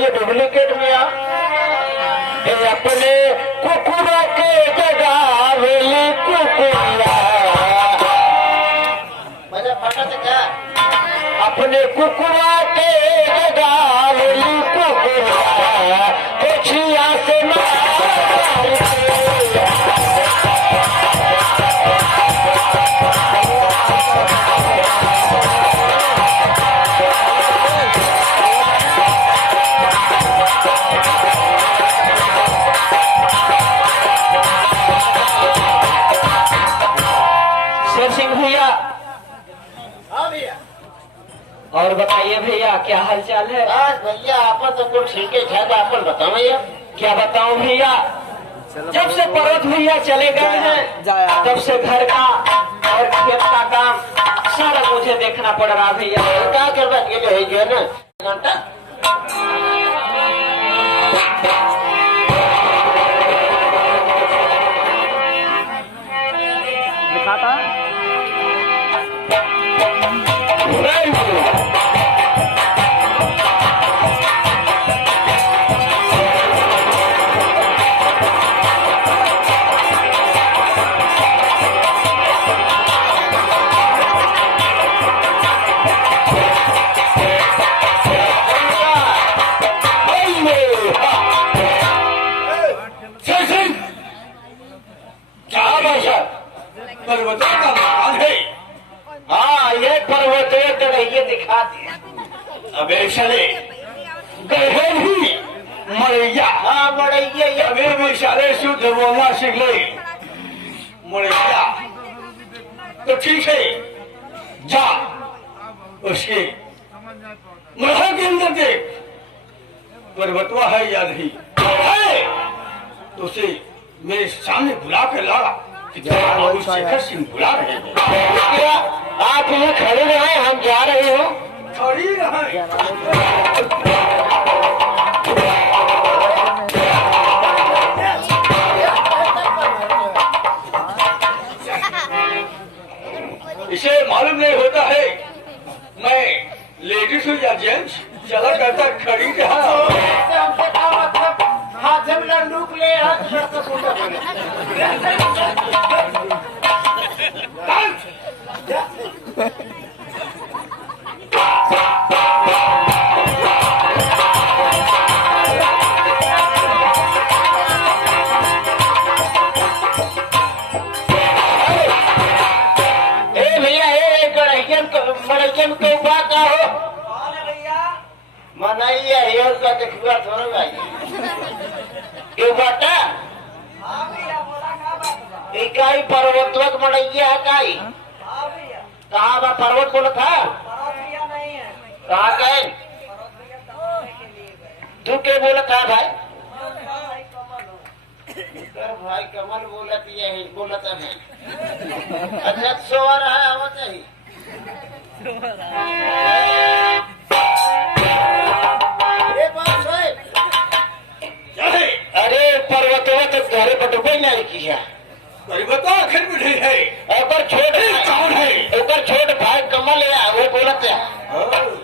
ये डुप्लीकेट में अपने कुकुरा के जगह वेली कुकुरा मजा फटा था क्या अपने कुकुरा के जगह वेली कुकुरा कोठिया से और बताइए भैया क्या हाल चाल है। भैया आप तो कुछ ठीक है आप बताओ भैया। क्या बताऊं भैया, जब से पर्वत भैया चले गए हैं तब से घर का और खेत का काम सारा मुझे देखना पड़ रहा भैया। क्या करवा है ना घंटा दिखाता पर्वतों का मकान है। हाँ ये पर्वतों तो ये दिखा दिया। अबे चले गए भी मरैया। हाँ मरैया अबे बेचारे शुद्ध बोलना सीख ले मरैया तो ठीक है जा उसके महा के अंदर देख पर्वतवा है या नहीं है तो उसे मेरे सामने बुला कर ला शेखर सिंह बुला रहे हैं। आप यहाँ खड़े रहे हम जा रहे हो खड़ी रहे। इसे मालूम नहीं होता है मैं लेडीज हूँ या जेंट्स चला करता खड़ी रहा। हाथ में लूक ले मनाइए हियर का देखुआ थोड़ा भाई क्यों बाटा इकाई पर्वतवत मनाइए है काई कहाँ बा पर्वत बोला था कहाँ गए तू क्या बोला था भाई भाई कमल बोला यही बोला था मैं अच्छा सो रहा है आवाज नहीं अरे पर्वतों तो घरे पटुके ना लिखी है पर्वत आखिर मिठी है और छोटे कौन है ऊपर छोटे भाई कमल है वो बोलते हैं